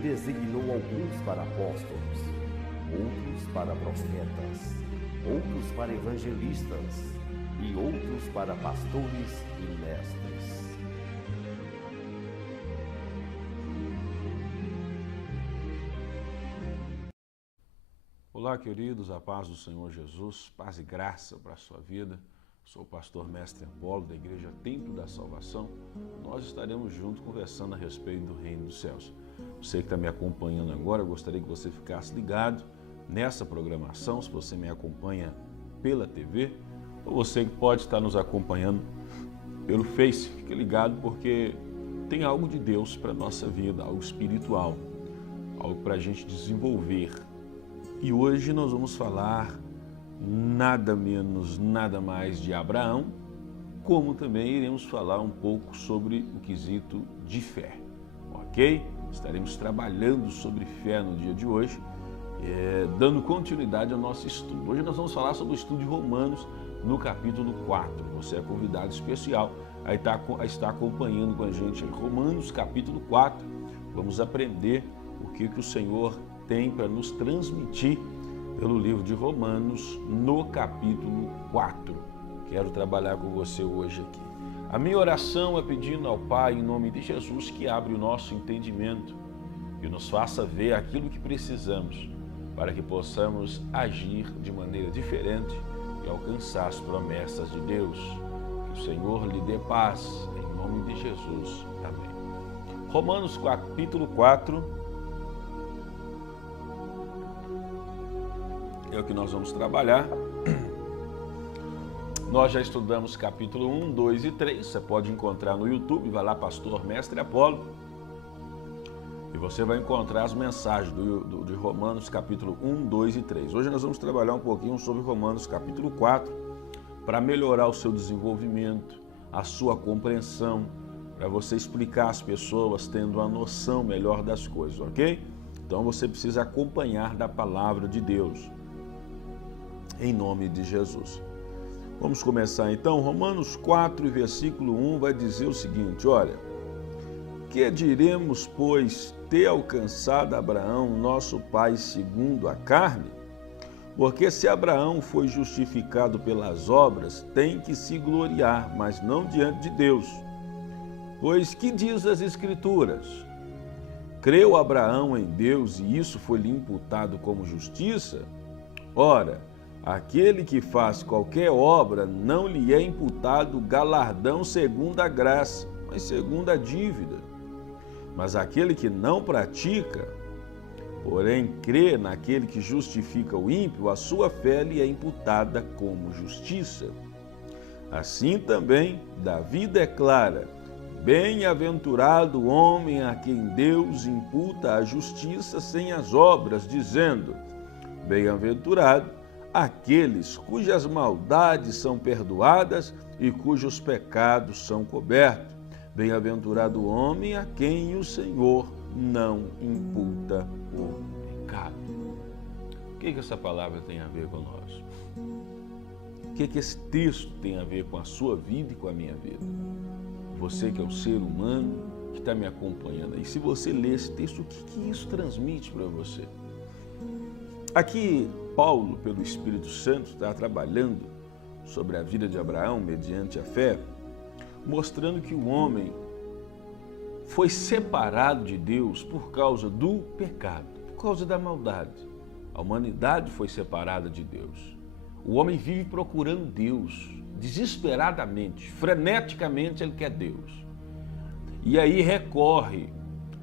designou alguns para apóstolos, outros para profetas, outros para evangelistas e outros para pastores e mestres. Olá, queridos, a paz do Senhor Jesus, paz e graça para a sua vida. Sou o pastor Mestre Apolo, da Igreja Templo da Salvação. Nós estaremos juntos conversando a respeito do Reino dos Céus. Você que está me acompanhando agora, eu gostaria que você ficasse ligado nessa programação, se você me acompanha pela TV, ou você que pode estar nos acompanhando pelo Face, fique ligado porque tem algo de Deus para a nossa vida, algo espiritual, algo para a gente desenvolver. E hoje nós vamos falar nada menos, nada mais de Abraão, como também iremos falar um pouco sobre o quesito de fé, ok? Estaremos trabalhando sobre fé no dia de hoje, dando continuidade ao nosso estudo. Hoje nós vamos falar sobre o estudo de Romanos no capítulo 4. Você é convidado especial a estar acompanhando com a gente em Romanos capítulo 4. Vamos aprender o que o Senhor tem para nos transmitir pelo livro de Romanos, no capítulo 4. Quero trabalhar com você hoje aqui. A minha oração é pedindo ao Pai, em nome de Jesus, que abra o nosso entendimento e nos faça ver aquilo que precisamos para que possamos agir de maneira diferente e alcançar as promessas de Deus. Que o Senhor lhe dê paz, em nome de Jesus. Amém. Romanos capítulo 4. É o que nós vamos trabalhar. Nós já estudamos capítulo 1, 2 e 3. Você pode encontrar no YouTube, vai lá, Pastor Mestre Apolo. E você vai encontrar as mensagens de Romanos capítulo 1, 2 e 3. Hoje nós vamos trabalhar um pouquinho sobre Romanos capítulo 4, para melhorar o seu desenvolvimento, a sua compreensão, para você explicar às pessoas tendo uma noção melhor das coisas, ok? Então você precisa acompanhar da palavra de Deus. Em nome de Jesus. Vamos começar então. Romanos 4, versículo 1 vai dizer o seguinte, olha: que diremos, pois, ter alcançado Abraão, nosso pai, segundo a carne? Porque se Abraão foi justificado pelas obras, tem que se gloriar, mas não diante de Deus. Pois que diz as Escrituras? Creu Abraão em Deus e isso foi-lhe imputado como justiça? Ora, aquele que faz qualquer obra não lhe é imputado galardão segundo a graça, mas segundo a dívida. Mas aquele que não pratica, porém crê naquele que justifica o ímpio, a sua fé lhe é imputada como justiça. Assim também, Davi declara: bem-aventurado o homem a quem Deus imputa a justiça sem as obras, dizendo: bem-aventurado aqueles cujas maldades são perdoadas e cujos pecados são cobertos. Bem-aventurado o homem a quem o Senhor não imputa o pecado. O que essa palavra tem a ver com nós? O que esse texto tem a ver com a sua vida e com a minha vida? Você que é o ser humano que está me acompanhando aí, se você ler esse texto, o que isso transmite para você? Aqui, Paulo, pelo Espírito Santo, está trabalhando sobre a vida de Abraão mediante a fé, mostrando que o homem foi separado de Deus por causa do pecado, por causa da maldade. A humanidade foi separada de Deus. O homem vive procurando Deus, desesperadamente, freneticamente ele quer Deus. E aí recorre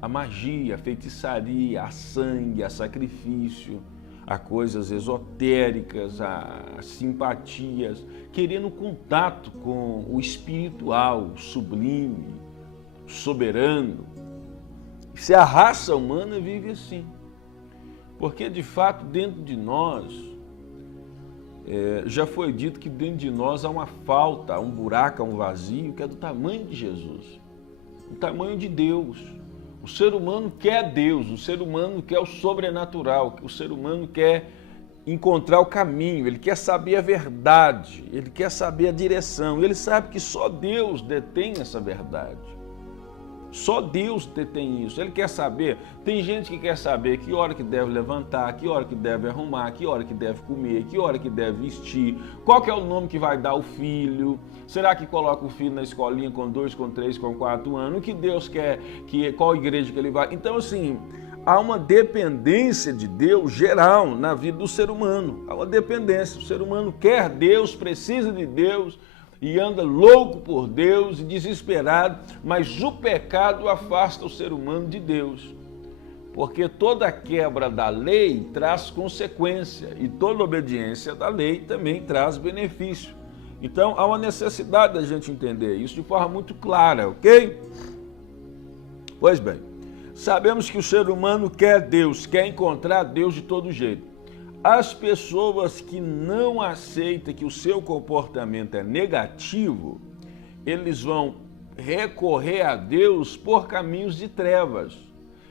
à magia, à feitiçaria, a sangue, a sacrifício, a coisas esotéricas, a simpatias, querendo contato com o espiritual, o sublime, o soberano. Se a raça humana vive assim, porque de fato dentro de nós, já foi dito que dentro de nós há uma falta, há um buraco, há um vazio que é do tamanho de Jesus, o tamanho de Deus. O ser humano quer Deus, o ser humano quer o sobrenatural, o ser humano quer encontrar o caminho, ele quer saber a verdade, ele quer saber a direção, ele sabe que só Deus detém essa verdade. Só Deus tem isso. Ele quer saber. Tem gente que quer saber que hora que deve levantar, que hora que deve arrumar, que hora que deve comer, que hora que deve vestir, qual que é o nome que vai dar o filho. Será que coloca o filho na escolinha com 2, com 3, com 4 anos? O que Deus quer, qual igreja que ele vai? Então, assim, há uma dependência de Deus geral na vida do ser humano. Há uma dependência. O ser humano quer Deus, precisa de Deus e anda louco por Deus e desesperado, mas o pecado afasta o ser humano de Deus. Porque toda quebra da lei traz consequência e toda obediência da lei também traz benefício. Então, há uma necessidade da gente entender isso de forma muito clara, ok? Pois bem, sabemos que o ser humano quer Deus, quer encontrar Deus de todo jeito. As pessoas que não aceitam que o seu comportamento é negativo, eles vão recorrer a Deus por caminhos de trevas.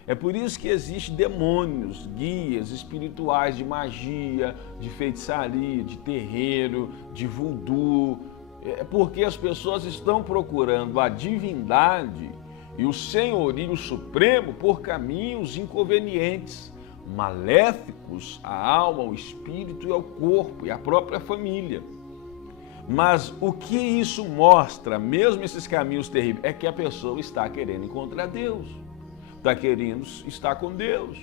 É por isso que existem demônios, guias espirituais de magia, de feitiçaria, de terreiro, de voodoo. É porque as pessoas estão procurando a divindade e o senhorio supremo por caminhos inconvenientes, maléficos à alma, ao espírito e ao corpo e à própria família. Mas o que isso mostra, mesmo esses caminhos terríveis, é que a pessoa está querendo encontrar Deus. Está querendo estar com Deus,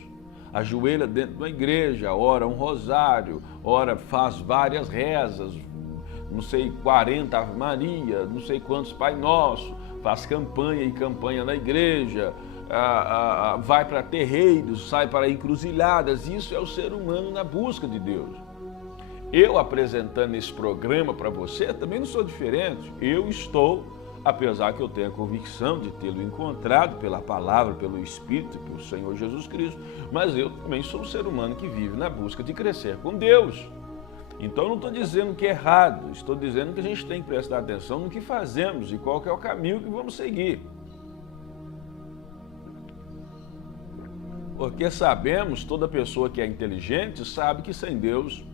ajoelha dentro da igreja, ora um rosário, ora faz várias rezas, não sei 40 Ave Maria, não sei quantos Pai Nosso, faz campanha e campanha na igreja, vai para terreiros, sai para encruzilhadas. Isso é o ser humano na busca de Deus. Eu apresentando esse programa para você também não sou diferente. Eu estou, apesar que eu tenho a convicção de tê-lo encontrado pela palavra, pelo Espírito, pelo Senhor Jesus Cristo, mas eu também sou um ser humano que vive na busca de crescer com Deus. Então eu não estou dizendo que é errado, estou dizendo que a gente tem que prestar atenção no que fazemos e qual que é o caminho que vamos seguir. Porque sabemos, toda pessoa que é inteligente sabe que sem Deus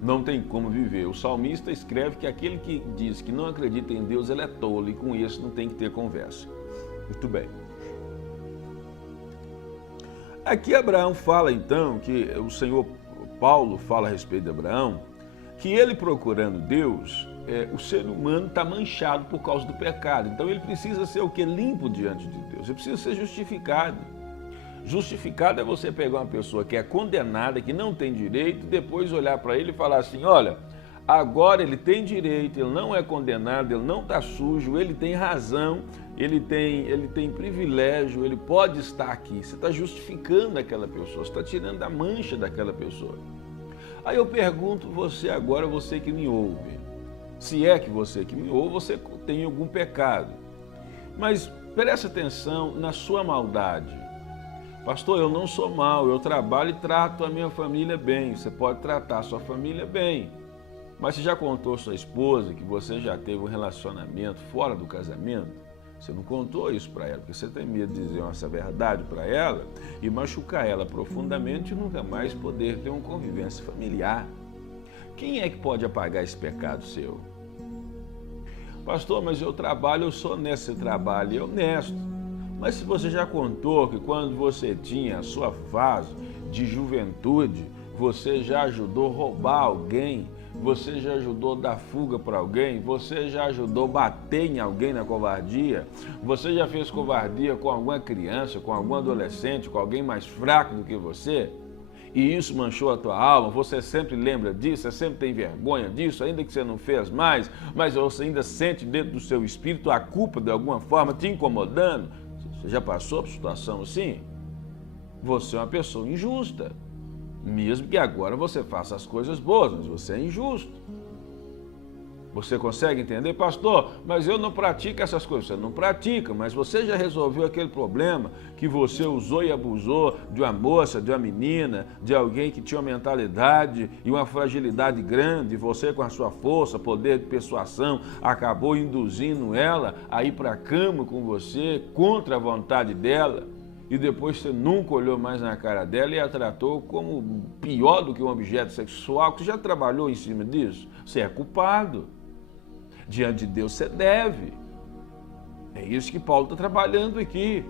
não tem como viver. O salmista escreve que aquele que diz que não acredita em Deus, ele é tolo, e com isso não tem que ter conversa. Muito bem. Aqui Abraão fala então, que o Senhor Paulo fala a respeito de Abraão, que ele procurando Deus, o ser humano está manchado por causa do pecado. Então ele precisa ser o quê? Limpo diante de Deus. Ele precisa ser justificado. Justificado é você pegar uma pessoa que é condenada, que não tem direito, depois olhar para ele e falar assim, olha, agora ele tem direito, ele não é condenado, ele não está sujo, ele tem razão, ele tem privilégio, ele pode estar aqui. Você está justificando aquela pessoa, você está tirando a mancha daquela pessoa. Aí eu pergunto você agora, você que me ouve, se é que você que me ouve, você tem algum pecado. Mas preste atenção na sua maldade. Pastor, eu não sou mau, eu trabalho e trato a minha família bem. Você pode tratar a sua família bem. Mas você já contou à sua esposa que você já teve um relacionamento fora do casamento? Você não contou isso para ela, porque você tem medo de dizer essa verdade para ela e machucar ela profundamente e nunca mais poder ter uma convivência familiar. Quem é que pode apagar esse pecado seu? Pastor, mas eu trabalho, eu sou honesto, você trabalha, é honesto. Mas se você já contou que quando você tinha a sua fase de juventude, você já ajudou a roubar alguém, você já ajudou a dar fuga para alguém, você já ajudou a bater em alguém na covardia, você já fez covardia com alguma criança, com algum adolescente, com alguém mais fraco do que você, e isso manchou a tua alma, você sempre lembra disso, você sempre tem vergonha disso, ainda que você não fez mais, mas você ainda sente dentro do seu espírito a culpa de alguma forma te incomodando. Você já passou por situação assim? Você é uma pessoa injusta. Mesmo que agora você faça as coisas boas, mas você é injusto. Você consegue entender? Pastor, mas eu não pratico essas coisas. Você não pratica, mas você já resolveu aquele problema que você usou e abusou de uma moça, de uma menina, de alguém que tinha uma mentalidade e uma fragilidade grande, e você com a sua força, poder de persuasão, acabou induzindo ela a ir para a cama com você contra a vontade dela, e depois você nunca olhou mais na cara dela e a tratou como pior do que um objeto sexual. Você já trabalhou em cima disso? Você é culpado. Diante de Deus você deve. É isso que Paulo está trabalhando aqui.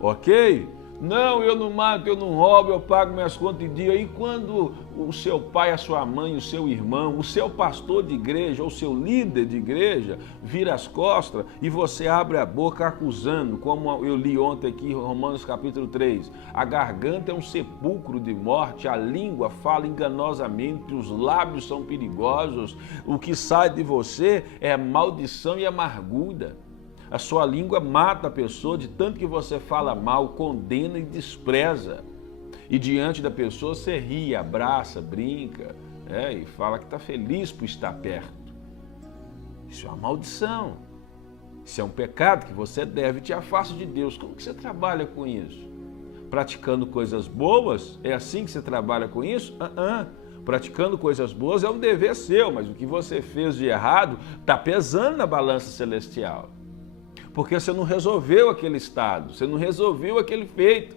Ok? Não, eu não mato, eu não roubo, eu pago minhas contas em dia. E quando o seu pai, a sua mãe, o seu irmão, o seu pastor de igreja ou o seu líder de igreja vira as costas e você abre a boca acusando, como eu li ontem aqui em Romanos capítulo 3, a garganta é um sepulcro de morte, a língua fala enganosamente, os lábios são perigosos, o que sai de você é maldição e amargura. A sua língua mata a pessoa de tanto que você fala mal, condena e despreza. E diante da pessoa você ri, abraça, brinca, e fala que está feliz por estar perto. Isso é uma maldição. Isso é um pecado que você deve te afasta de Deus. Como que você trabalha com isso? Praticando coisas boas? É assim que você trabalha com isso? Praticando coisas boas é um dever seu, mas o que você fez de errado está pesando na balança celestial. Porque você não resolveu aquele estado, você não resolveu aquele feito.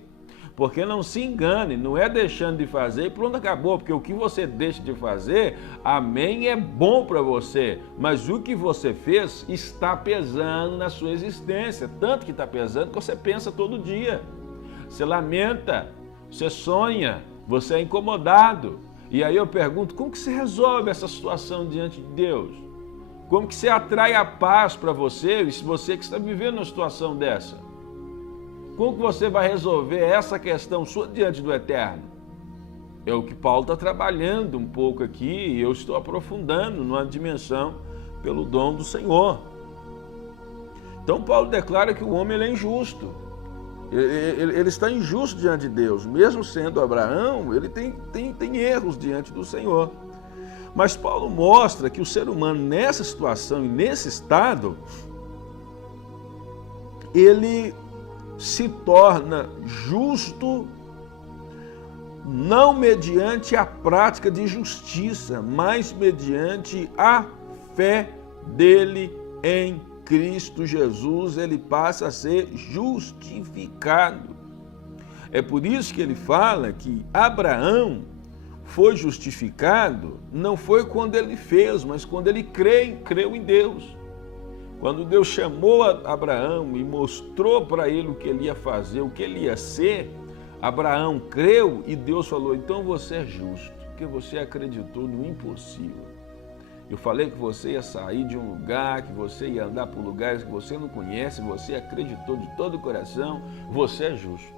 Porque não se engane, não é deixando de fazer e pronto, acabou. Porque o que você deixa de fazer, amém, é bom para você. Mas o que você fez está pesando na sua existência. Tanto que está pesando que você pensa todo dia. Você lamenta, você sonha, você é incomodado. E aí eu pergunto, como que você resolve essa situação diante de Deus? Como que você atrai a paz para você, e se você que está vivendo uma situação dessa? Como que você vai resolver essa questão sua diante do Eterno? É o que Paulo está trabalhando um pouco aqui e eu estou aprofundando numa dimensão pelo dom do Senhor. Então Paulo declara que o homem ele é injusto. Ele está injusto diante de Deus. Mesmo sendo Abraão, ele tem erros diante do Senhor. Mas Paulo mostra que o ser humano nessa situação e nesse estado, ele se torna justo não mediante a prática de justiça, mas mediante a fé dele em Cristo Jesus, ele passa a ser justificado. É por isso que ele fala que Abraão foi justificado, não foi quando ele fez, mas quando ele creu em Deus. Quando Deus chamou Abraão e mostrou para ele o que ele ia fazer, o que ele ia ser, Abraão creu e Deus falou, então você é justo, porque você acreditou no impossível. Eu falei que você ia sair de um lugar, que você ia andar por lugares que você não conhece, você acreditou de todo o coração, você é justo.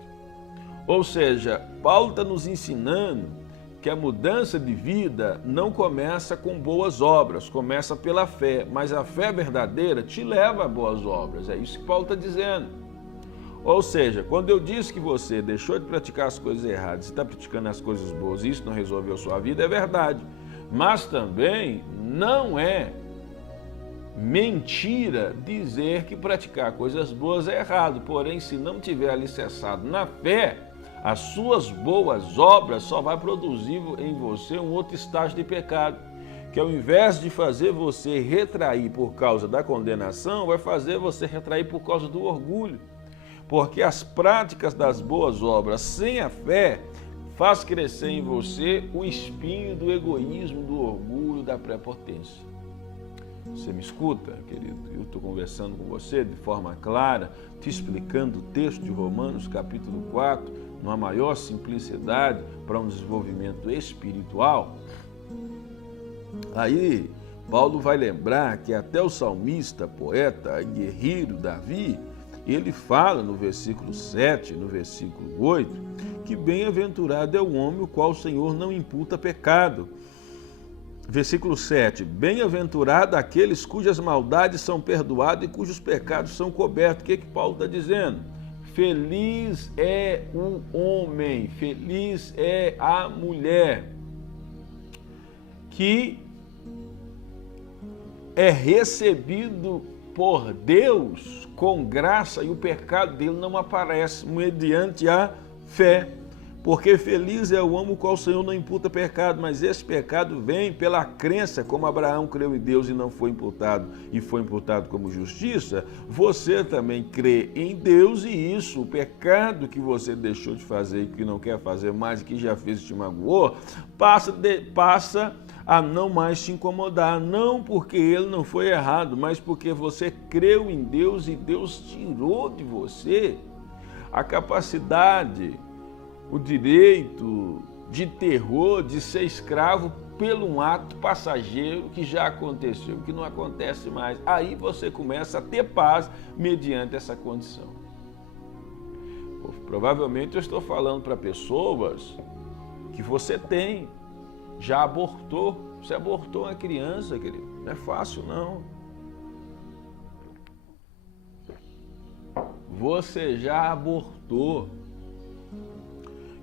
Ou seja, Paulo está nos ensinando que a mudança de vida não começa com boas obras, começa pela fé, mas a fé verdadeira te leva a boas obras, é isso que Paulo está dizendo. Ou seja, quando eu disse que você deixou de praticar as coisas erradas e está praticando as coisas boas e isso não resolveu a sua vida, é verdade, mas também não é mentira dizer que praticar coisas boas é errado, porém se não tiver alicerçado na fé, as suas boas obras só vai produzir em você um outro estágio de pecado, que ao invés de fazer você retrair por causa da condenação, vai fazer você retrair por causa do orgulho. Porque as práticas das boas obras sem a fé faz crescer em você o espinho do egoísmo, do orgulho, da prepotência. Você me escuta, querido? Eu estou conversando com você de forma clara, te explicando o texto de Romanos capítulo 4, numa maior simplicidade para um desenvolvimento espiritual. Aí, Paulo vai lembrar que até o salmista, poeta, guerreiro Davi, ele fala no versículo 7, no versículo 8, que bem-aventurado é o homem o qual o Senhor não imputa pecado. Versículo 7, bem-aventurado aqueles cujas maldades são perdoadas e cujos pecados são cobertos. O que Paulo está dizendo? Feliz é o homem, feliz é a mulher que é recebido por Deus com graça e o pecado dele não aparece mediante a fé. Porque feliz é o homem o qual o Senhor não imputa pecado, mas esse pecado vem pela crença, como Abraão creu em Deus e não foi imputado, e foi imputado como justiça, você também crê em Deus e isso, o pecado que você deixou de fazer e que não quer fazer mais e que já fez e te magoou, passa a não mais te incomodar, não porque ele não foi errado, mas porque você creu em Deus e Deus tirou de você a capacidade, o direito de terror, de ser escravo pelo um ato passageiro que já aconteceu, que não acontece mais. Aí você começa a ter paz mediante essa condição. Provavelmente eu estou falando para pessoas que você já abortou. Você abortou uma criança, querido. Não é fácil, não. Você já abortou.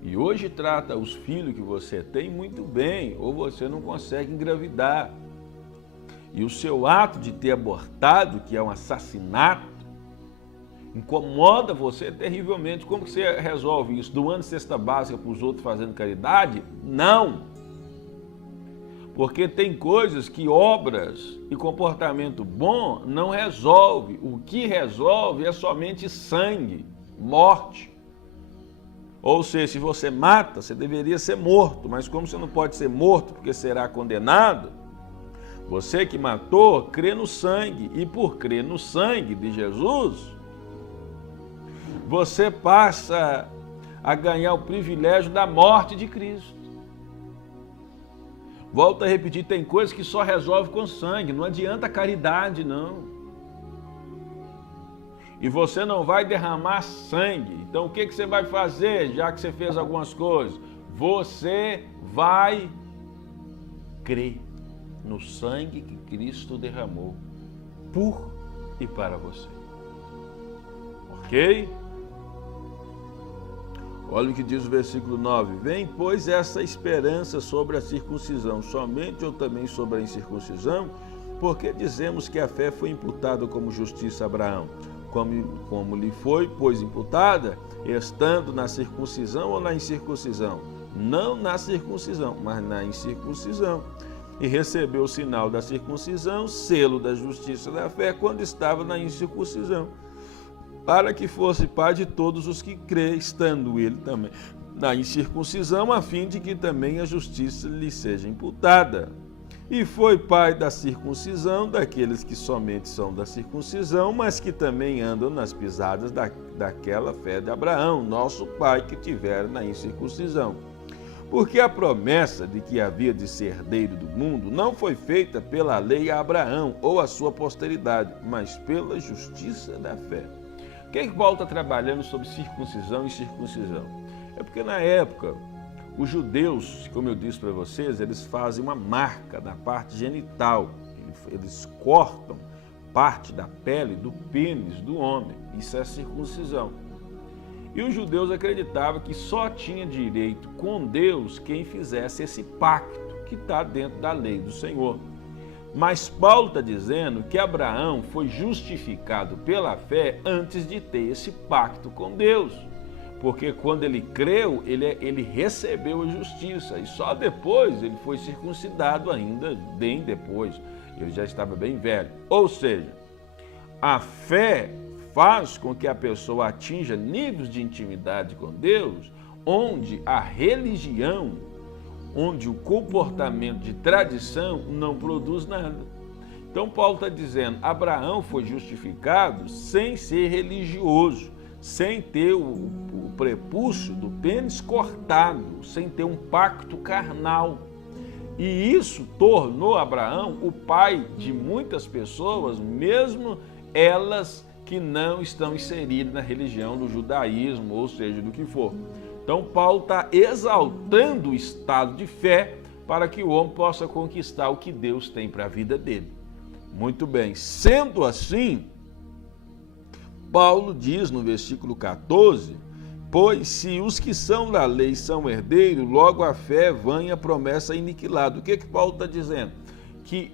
E hoje trata os filhos que você tem muito bem, ou você não consegue engravidar. E o seu ato de ter abortado, que é um assassinato, incomoda você terrivelmente. Como que você resolve isso? Doando cesta básica para os outros fazendo caridade? Não! Porque tem coisas que obras e comportamento bom não resolve. O que resolve é somente sangue, morte. Ou seja, se você mata, você deveria ser morto, mas como você não pode ser morto porque será condenado, você que matou, crê no sangue, e por crer no sangue de Jesus, você passa a ganhar o privilégio da morte de Cristo. Volto a repetir, tem coisas que só resolve com sangue, não adianta caridade, não. E você não vai derramar sangue. Então o que você vai fazer, já que você fez algumas coisas? Você vai crer no sangue que Cristo derramou por e para você. Ok? Olha o que diz o versículo 9. Vem, pois, essa esperança sobre a circuncisão, somente ou também sobre a incircuncisão? Porque dizemos que a fé foi imputada como justiça a Abraão. Como lhe foi, pois, imputada, estando na circuncisão ou na incircuncisão? Não na circuncisão, mas na incircuncisão. E recebeu o sinal da circuncisão, selo da justiça da fé, quando estava na incircuncisão, para que fosse pai de todos os que crê, estando ele também na incircuncisão, a fim de que também a justiça lhe seja imputada. E foi pai da circuncisão, daqueles que somente são da circuncisão, mas que também andam nas pisadas daquela fé de Abraão, nosso pai, que tivera na incircuncisão. Porque a promessa de que havia de ser herdeiro do mundo não foi feita pela lei a Abraão ou a sua posteridade, mas pela justiça da fé. O que Paulo está trabalhando sobre circuncisão e circuncisão? É porque na época, os judeus, como eu disse para vocês, eles fazem uma marca na parte genital. Eles cortam parte da pele do pênis do homem. Isso é circuncisão. E os judeus acreditavam que só tinha direito com Deus quem fizesse esse pacto que está dentro da lei do Senhor. Mas Paulo está dizendo que Abraão foi justificado pela fé antes de ter esse pacto com Deus. Porque quando ele creu, ele recebeu a justiça. E só depois ele foi circuncidado ainda, bem depois. Ele já estava bem velho. Ou seja, a fé faz com que a pessoa atinja níveis de intimidade com Deus, onde a religião, onde o comportamento de tradição não produz nada. Então Paulo está dizendo, Abraão foi justificado sem ser religioso, sem ter o prepúcio do pênis cortado, sem ter um pacto carnal. E isso tornou Abraão o pai de muitas pessoas, mesmo elas que não estão inseridas na religião do judaísmo, ou seja, do que for. Então Paulo está exaltando o estado de fé para que o homem possa conquistar o que Deus tem para a vida dele. Muito bem, sendo assim, Paulo diz no versículo 14, pois se os que são da lei são herdeiros, logo a fé vã e a promessa aniquilada. O que Paulo está dizendo? Que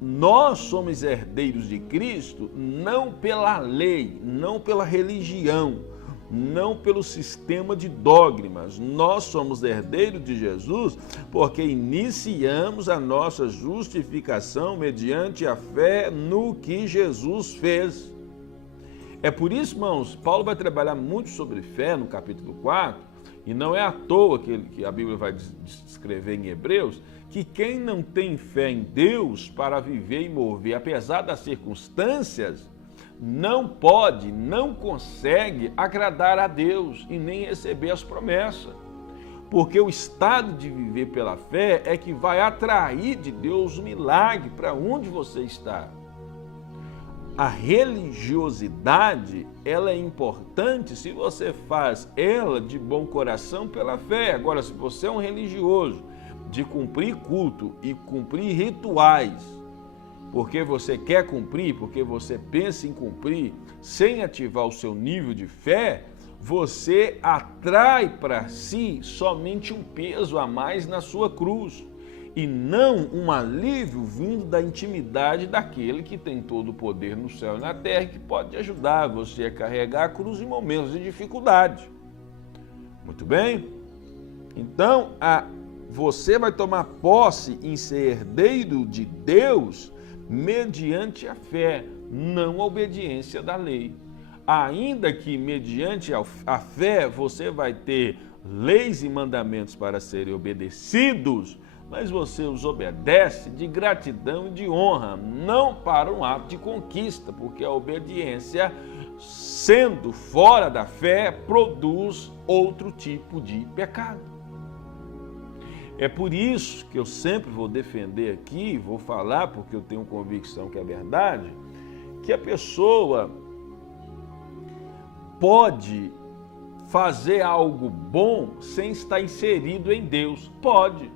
nós somos herdeiros de Cristo não pela lei, não pela religião, não pelo sistema de dogmas. Nós somos herdeiros de Jesus porque iniciamos a nossa justificação mediante a fé no que Jesus fez. É por isso, irmãos, Paulo vai trabalhar muito sobre fé no capítulo 4, e não é à toa que a Bíblia vai descrever em Hebreus, que quem não tem fé em Deus para viver e mover, apesar das circunstâncias, não pode, não consegue agradar a Deus e nem receber as promessas. Porque o estado de viver pela fé é que vai atrair de Deus o milagre para onde você está. A religiosidade, ela é importante se você faz ela de bom coração pela fé. Agora, se você é um religioso de cumprir culto e cumprir rituais, porque você quer cumprir, porque você pensa em cumprir, sem ativar o seu nível de fé, você atrai para si somente um peso a mais na sua cruz, e não um alívio vindo da intimidade daquele que tem todo o poder no céu e na terra e que pode ajudar você a carregar a cruz em momentos de dificuldade. Muito bem? Então, você vai tomar posse em ser herdeiro de Deus mediante a fé, não a obediência da lei. Ainda que mediante a fé você vai ter leis e mandamentos para serem obedecidos, mas você os obedece de gratidão e de honra, não para um ato de conquista, porque a obediência, sendo fora da fé, produz outro tipo de pecado. É por isso que eu sempre vou defender aqui, vou falar porque eu tenho convicção que é verdade, que a pessoa pode fazer algo bom sem estar inserido em Deus. Pode.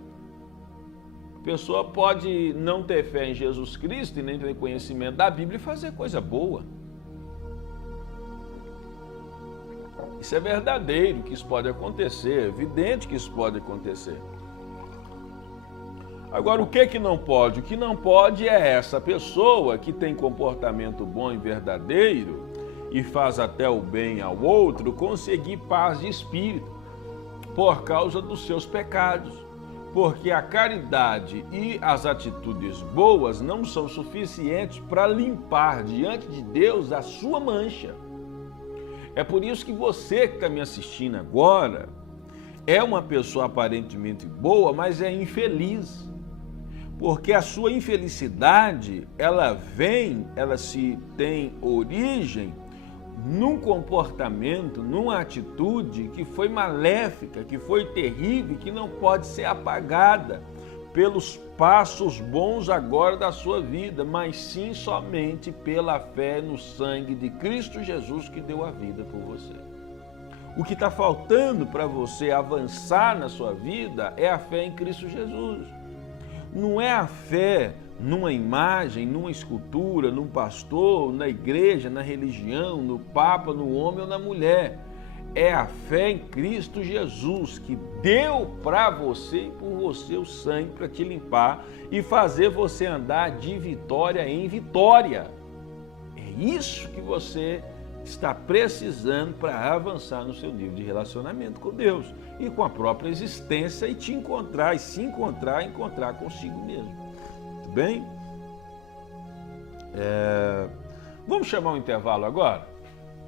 A pessoa pode não ter fé em Jesus Cristo e nem ter conhecimento da Bíblia e fazer coisa boa. Isso é verdadeiro, que isso pode acontecer, é evidente que isso pode acontecer. Agora, o que não pode? O que não pode é essa pessoa que tem comportamento bom e verdadeiro e faz até o bem ao outro, conseguir paz de espírito por causa dos seus pecados. Porque a caridade e as atitudes boas não são suficientes para limpar diante de Deus a sua mancha. É por isso que você que está me assistindo agora é uma pessoa aparentemente boa, mas é infeliz. Porque a sua infelicidade, ela se tem origem num comportamento, numa atitude que foi maléfica, que foi terrível, que não pode ser apagada pelos passos bons agora da sua vida, mas sim somente pela fé no sangue de Cristo Jesus que deu a vida por você. O que está faltando para você avançar na sua vida é a fé em Cristo Jesus. Não é a fé numa imagem, numa escultura, num pastor, na igreja, na religião, no papa, no homem ou na mulher. É a fé em Cristo Jesus, que deu para você e por você o sangue para te limpar e fazer você andar de vitória em vitória. É isso que você está precisando para avançar no seu nível de relacionamento com Deus e com a própria existência e te encontrar, e se encontrar, encontrar consigo mesmo. Tudo bem? Vamos chamar um intervalo agora?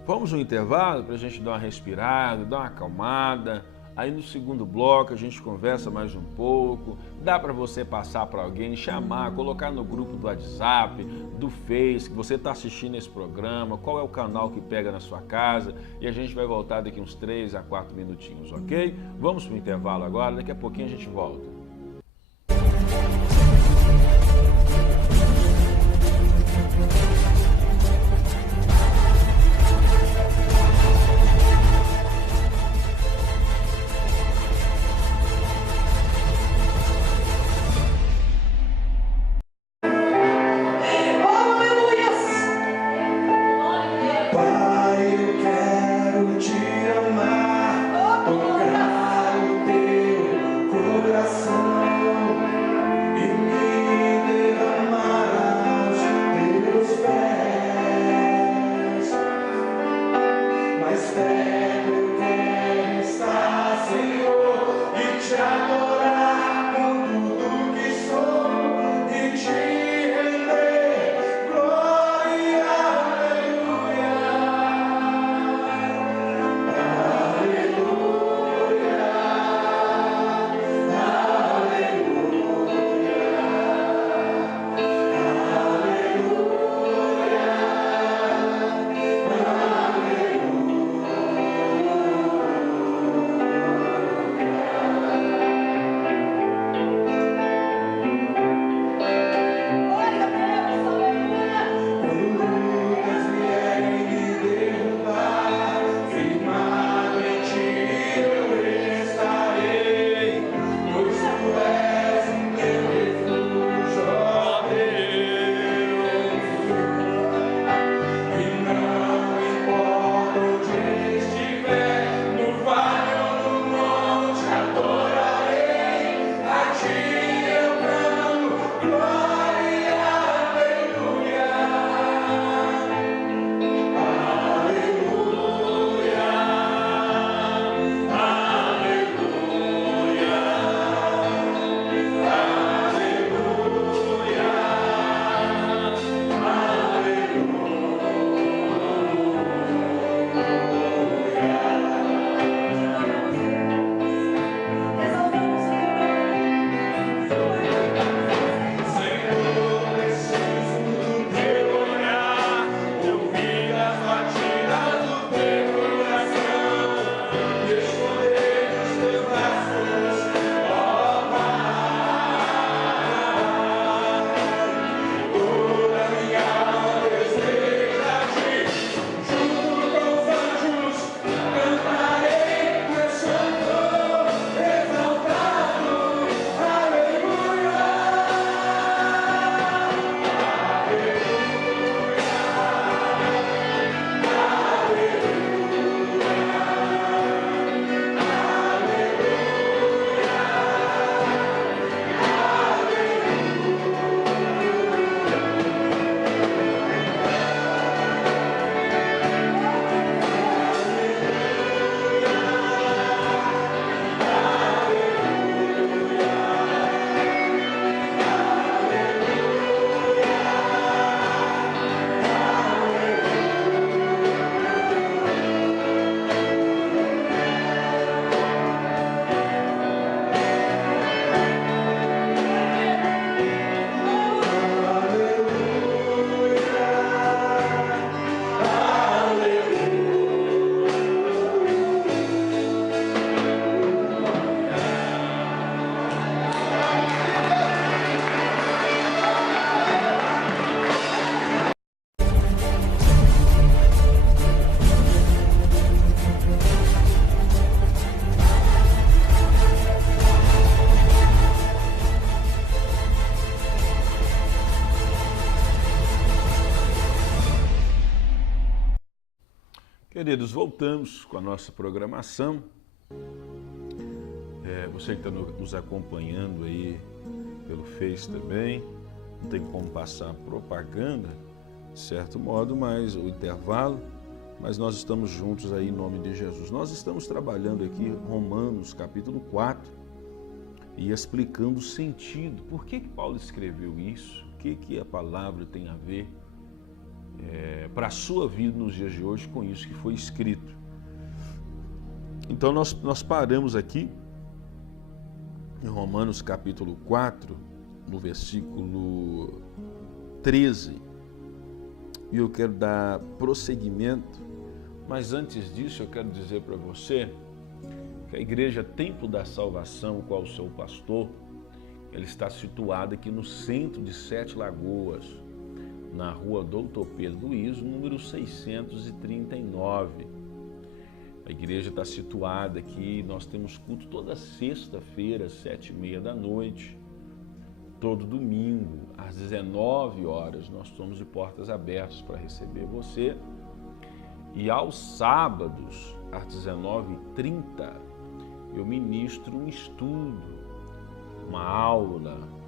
Vamos um intervalo para a gente dar uma respirada, dar uma acalmada. Aí no segundo bloco a gente conversa mais um pouco. Dá para você passar para alguém, chamar, colocar no grupo do WhatsApp, do Face, que você está assistindo esse programa, qual é o canal que pega na sua casa, e a gente vai voltar daqui uns 3 a 4 minutinhos, ok? Vamos para o intervalo agora, daqui a pouquinho a gente volta. Tocar o teu coração. Queridos, voltamos com a nossa programação. Você que está nos acompanhando aí pelo Face também, não tem como passar propaganda, de certo modo, mas o intervalo, mas nós estamos juntos aí em nome de Jesus. Nós estamos trabalhando aqui Romanos capítulo 4 e explicando o sentido, por que Paulo escreveu isso, o que a palavra tem a ver para a sua vida nos dias de hoje com isso que foi escrito. Então nós paramos aqui em Romanos capítulo 4, no versículo 13, e eu quero dar prosseguimento, mas antes disso eu quero dizer para você que a Igreja Templo da Salvação, qual o seu pastor, ele está situado aqui no centro de Sete Lagoas, na rua Doutor Pedro Luiz, número 639. A igreja está situada aqui, nós temos culto toda sexta-feira, às 7h30 da noite, todo domingo, às 19 horas, nós estamos de portas abertas para receber você, e aos sábados, às 19h30, eu ministro um estudo, uma aula,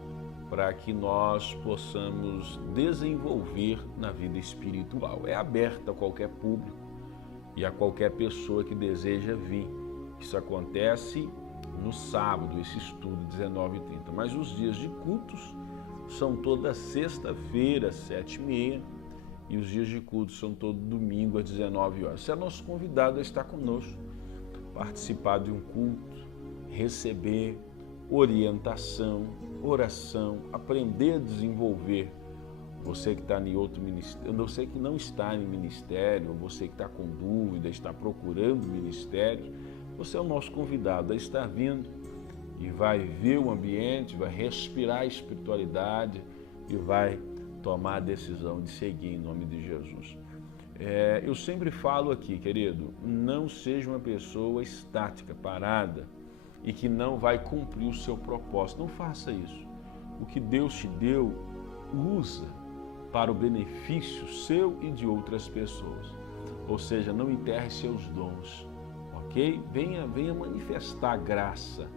para que nós possamos desenvolver na vida espiritual. É aberta a qualquer público e a qualquer pessoa que deseja vir. Isso acontece no sábado, esse estudo, 19h30. Mas os dias de cultos são toda sexta-feira, às 7h30, e os dias de cultos são todo domingo, às 19 horas. Você é nosso convidado a estar conosco, participar de um culto, receber orientação, oração, aprender a desenvolver. Você que está em outro ministério, você que não está em ministério, você que está com dúvida, está procurando ministério, você é o nosso convidado a estar vindo e vai ver o ambiente, vai respirar a espiritualidade e vai tomar a decisão de seguir em nome de Jesus. Eu sempre falo aqui, querido, não seja uma pessoa estática, parada, e que não vai cumprir o seu propósito. Não faça isso. O que Deus te deu, usa para o benefício seu e de outras pessoas. Ou seja, não enterre seus dons, ok? Venha manifestar a graça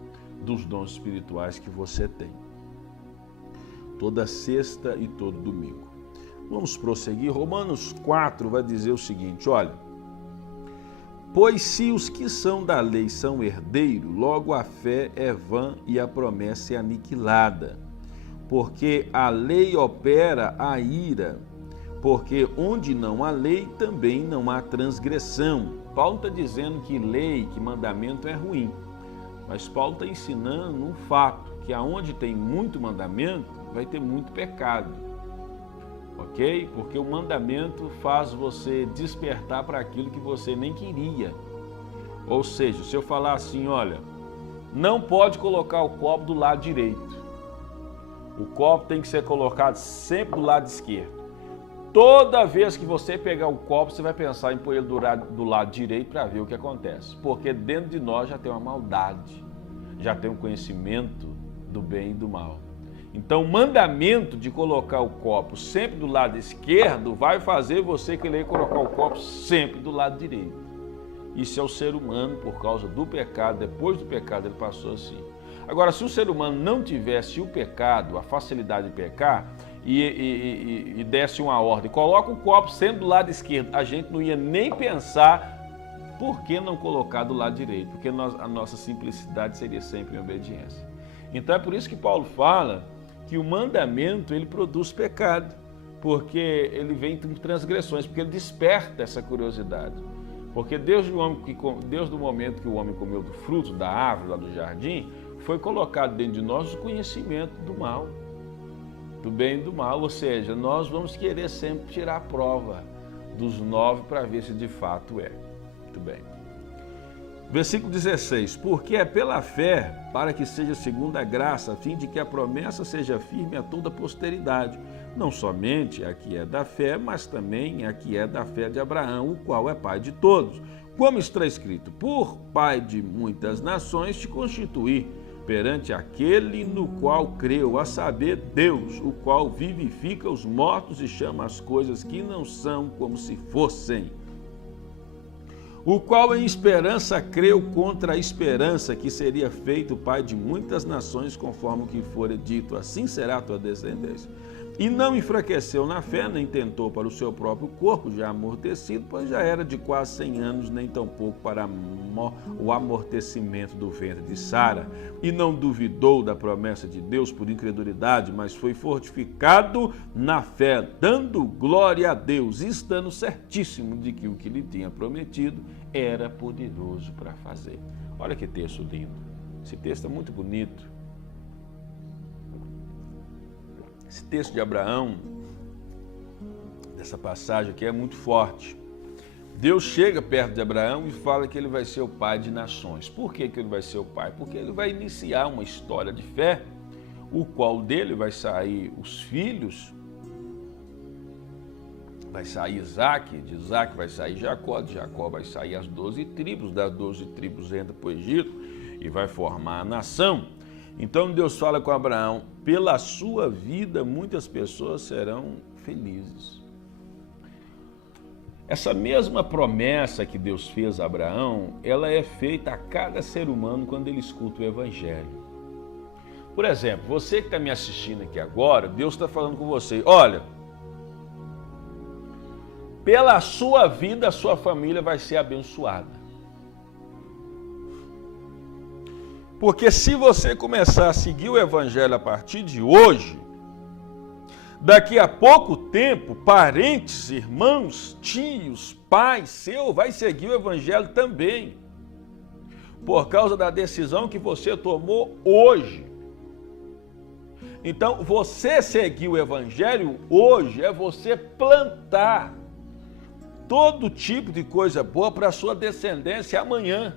dos dons espirituais que você tem. toda sexta e todo domingo. Vamos prosseguir. Romanos 4 vai dizer o seguinte, olha: pois se os que são da lei são herdeiros, logo a fé é vã e a promessa é aniquilada. Porque a lei opera a ira, porque onde não há lei, também não há transgressão. Paulo está dizendo que lei, que mandamento é ruim, mas Paulo está ensinando um fato, que aonde tem muito mandamento, vai ter muito pecado, ok? Porque o mandamento faz você despertar para aquilo que você nem queria. Ou seja, se eu falar assim, olha, não pode colocar o copo do lado direito, o copo tem que ser colocado sempre do lado esquerdo. Toda vez que você pegar o copo, você vai pensar em pôr ele do lado direito para ver o que acontece. Porque dentro de nós já tem uma maldade, já tem um conhecimento do bem e do mal. Então o mandamento de colocar o copo sempre do lado esquerdo vai fazer você querer colocar o copo sempre do lado direito. Isso é o ser humano por causa do pecado. Depois do pecado ele passou assim. Agora, se o ser humano não tivesse o pecado, a facilidade de pecar, e desse uma ordem, coloca o copo sempre do lado esquerdo, a gente não ia nem pensar por que não colocar do lado direito, porque a nossa simplicidade seria sempre em obediência. Então é por isso que Paulo fala que o mandamento ele produz pecado, porque ele vem com transgressões, porque ele desperta essa curiosidade. Porque desde o momento que o homem comeu do fruto da árvore lá do jardim, foi colocado dentro de nós o conhecimento do mal, do bem e do mal, ou seja, nós vamos querer sempre tirar a prova dos 9 para ver se de fato é. Muito bem. Versículo 16, porque é pela fé, para que seja segundo a graça, a fim de que a promessa seja firme a toda a posteridade, não somente a que é da fé, mas também a que é da fé de Abraão, o qual é pai de todos. Como está escrito, por pai de muitas nações te constituí, perante aquele no qual creu, a saber, Deus, o qual vivifica os mortos e chama as coisas que não são como se fossem. O qual em esperança creu contra a esperança, que seria feito pai de muitas nações, conforme o que fora dito, assim será a tua descendência. E não enfraqueceu na fé, nem tentou para o seu próprio corpo, já amortecido, pois já era de quase 100 anos, nem tampouco para o amortecimento do ventre de Sara. E não duvidou da promessa de Deus por incredulidade, mas foi fortificado na fé, dando glória a Deus, e estando certíssimo de que o que lhe tinha prometido era poderoso para fazer. Olha que texto lindo. Esse texto é muito bonito. Esse texto de Abraão, dessa passagem aqui, é muito forte. Deus chega perto de Abraão e fala que ele vai ser o pai de nações. Por que ele vai ser o pai? Porque ele vai iniciar uma história de fé, o qual dele vai sair os filhos, vai sair Isaac, de Isaac vai sair Jacó, de Jacó vai sair as 12 tribos, das 12 tribos entra para o Egito e vai formar a nação. Então Deus fala com Abraão, pela sua vida muitas pessoas serão felizes. Essa mesma promessa que Deus fez a Abraão, ela é feita a cada ser humano quando ele escuta o Evangelho. Por exemplo, você que está me assistindo aqui agora, Deus está falando com você, olha, pela sua vida a sua família vai ser abençoada. Porque se você começar a seguir o Evangelho a partir de hoje, daqui a pouco tempo, parentes, irmãos, tios, pais seu vai seguir o Evangelho também. Por causa da decisão que você tomou hoje. Então, você seguir o Evangelho hoje é você plantar todo tipo de coisa boa para a sua descendência amanhã.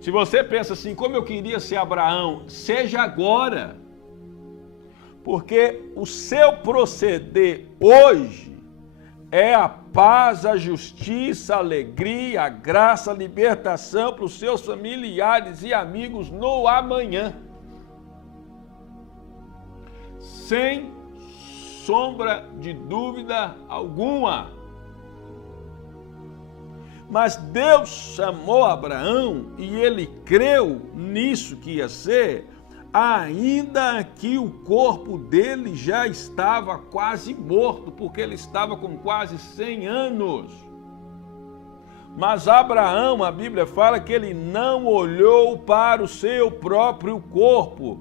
Se você pensa assim, como eu queria ser Abraão, seja agora. Porque o seu proceder hoje é a paz, a justiça, a alegria, a graça, a libertação para os seus familiares e amigos no amanhã. Sem sombra de dúvida alguma. Mas Deus chamou Abraão e ele creu nisso que ia ser, ainda que o corpo dele já estava quase morto, porque ele estava com quase 100 anos. Mas Abraão, a Bíblia fala que ele não olhou para o seu próprio corpo.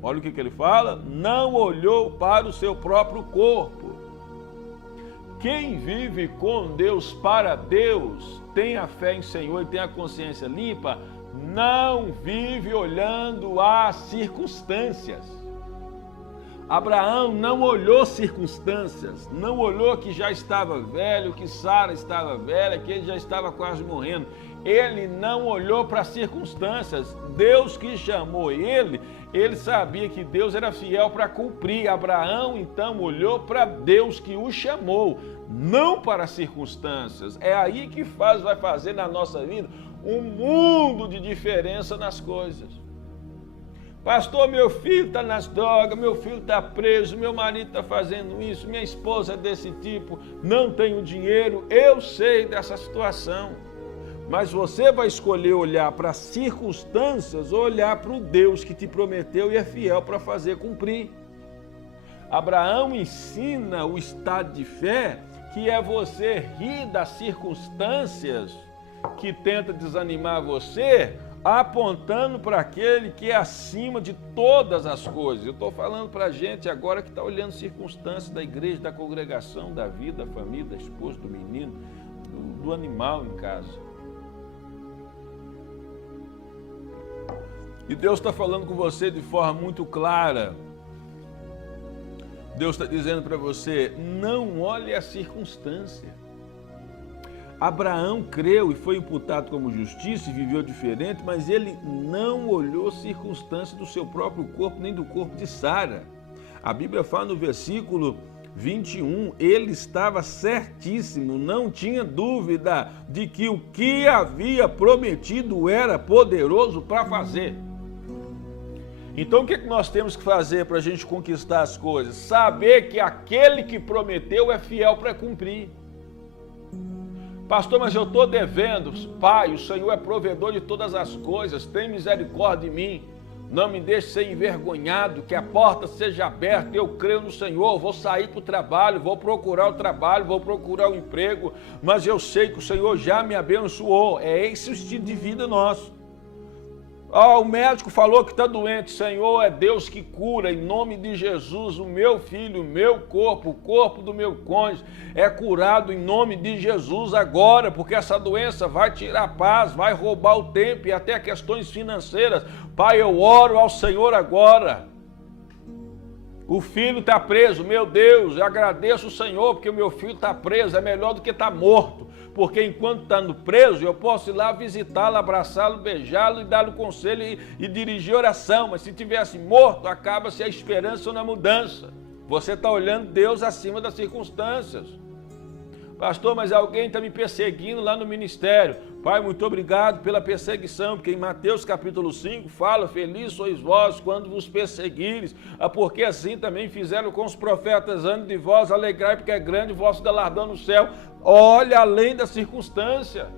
Olha o que ele fala, não olhou para o seu próprio corpo. Quem vive com Deus, para Deus, tem a fé em Senhor e tem a consciência limpa, não vive olhando as circunstâncias. Abraão não olhou circunstâncias, não olhou que já estava velho, que Sara estava velha, que ele já estava quase morrendo. Ele não olhou para as circunstâncias. Deus que chamou ele sabia que Deus era fiel para cumprir. Abraão então olhou para Deus que o chamou, não para as circunstâncias. É aí que vai fazer na nossa vida um mundo de diferença nas coisas. Pastor, meu filho está nas drogas, meu filho está preso, meu marido está fazendo isso, minha esposa é desse tipo, não tenho dinheiro. Eu sei dessa situação, mas você vai escolher olhar para as circunstâncias ou olhar para o Deus que te prometeu e é fiel para fazer cumprir. Abraão ensina o estado de fé, que é você rir das circunstâncias que tenta desanimar você, apontando para aquele que é acima de todas as coisas. Eu estou falando para a gente agora que está olhando circunstâncias da igreja, da congregação, da vida, da família, da esposa, do menino, do animal em casa. E Deus está falando com você de forma muito clara. Deus está dizendo para você, não olhe a circunstância. Abraão creu e foi imputado como justiça e viveu diferente, mas ele não olhou circunstâncias do seu próprio corpo, nem do corpo de Sara. A Bíblia fala no versículo 21, ele estava certíssimo, não tinha dúvida de que o que havia prometido era poderoso para fazer. Então o que nós temos que fazer para a gente conquistar as coisas? Saber que aquele que prometeu é fiel para cumprir. Pastor, mas eu estou devendo. Pai, o Senhor é provedor de todas as coisas, tem misericórdia de mim, não me deixe ser envergonhado, que a porta seja aberta, eu creio no Senhor, vou sair para o trabalho, vou procurar o trabalho, vou procurar o emprego, mas eu sei que o Senhor já me abençoou. É esse o estilo de vida nosso. O médico falou que está doente. Senhor, é Deus que cura, em nome de Jesus, o meu filho, o meu corpo, o corpo do meu cônjuge é curado em nome de Jesus agora, porque essa doença vai tirar a paz, vai roubar o tempo e até questões financeiras. Pai, eu oro ao Senhor agora. O filho está preso, meu Deus, eu agradeço o Senhor porque o meu filho está preso, é melhor do que estar morto. Porque enquanto está preso, eu posso ir lá visitá-lo, abraçá-lo, beijá-lo e dar-lhe conselho e dirigir oração. Mas se tivesse morto, acaba-se a esperança na mudança. Você está olhando Deus acima das circunstâncias. Pastor, mas alguém está me perseguindo lá no ministério. Pai, muito obrigado pela perseguição, porque em Mateus capítulo 5 fala, feliz sois vós quando vos perseguires, porque assim também fizeram com os profetas antes de vós, alegrai porque é grande o vosso galardão no céu. Olha além da circunstância.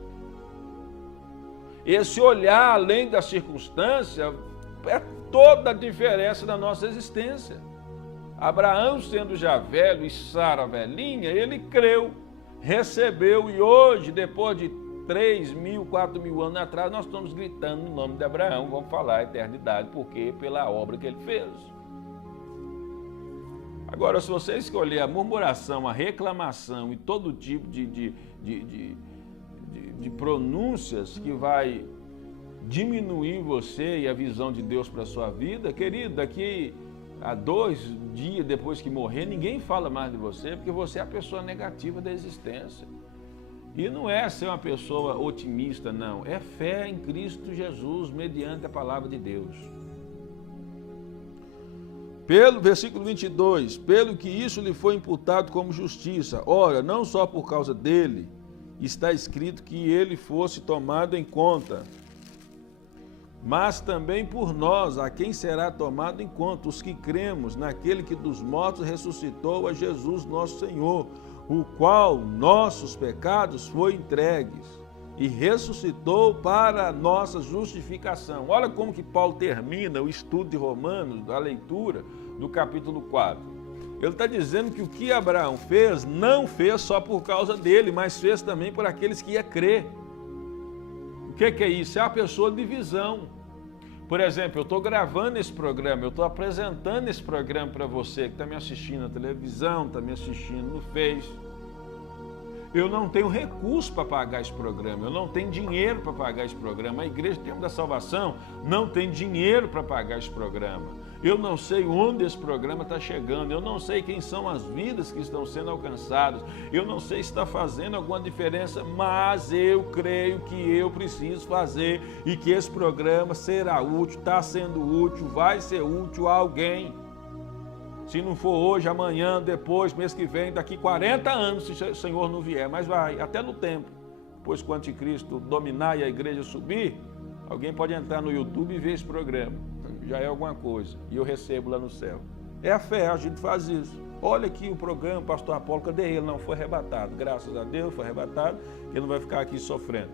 Esse olhar além da circunstância é toda a diferença da nossa existência. Abraão, sendo já velho e Sara velhinha, ele creu, recebeu e hoje, depois de 3.000, 4.000 anos atrás, nós estamos gritando no nome de Abraão, vamos falar a eternidade, porque pela obra que ele fez. Agora, se você escolher a murmuração, a reclamação e todo tipo de pronúncias que vai diminuir você e a visão de Deus para a sua vida, querido, daqui a 2 dias depois que morrer, ninguém fala mais de você, porque você é a pessoa negativa da existência. E não é ser uma pessoa otimista, não. É fé em Cristo Jesus, mediante a palavra de Deus. Pelo versículo 22, pelo que isso lhe foi imputado como justiça. Ora, não só por causa dele, está escrito que ele fosse tomado em conta, mas também por nós, a quem será tomado em conta, os que cremos naquele que dos mortos ressuscitou a Jesus nosso Senhor, o qual nossos pecados foi entregues e ressuscitou para a nossa justificação. Olha como que Paulo termina o estudo de Romanos, a leitura do capítulo 4. Ele está dizendo que o que Abraão fez, não fez só por causa dele, mas fez também por aqueles que iam crer. O que é isso? É uma pessoa de visão. Por exemplo, eu estou gravando esse programa, eu estou apresentando esse programa para você que está me assistindo na televisão, está me assistindo no Face. Eu não tenho recurso para pagar esse programa, eu não tenho dinheiro para pagar esse programa. A Igreja Tempo da Salvação não tem dinheiro para pagar esse programa. Eu não sei onde esse programa está chegando, eu não sei quem são as vidas que estão sendo alcançadas, eu não sei se está fazendo alguma diferença, mas eu creio que eu preciso fazer e que esse programa será útil, está sendo útil, vai ser útil a alguém. Se não for hoje, amanhã, depois, mês que vem, daqui 40 anos, se o Senhor não vier, mas vai, até no tempo. Depois que o anticristo dominar e a igreja subir, alguém pode entrar no YouTube e ver esse programa. Já é alguma coisa. E eu recebo lá no céu. É a fé, a gente faz isso. Olha aqui o programa, pastor Apolo, cadê ele? Não, foi arrebatado. Graças a Deus, foi arrebatado, ele não vai ficar aqui sofrendo.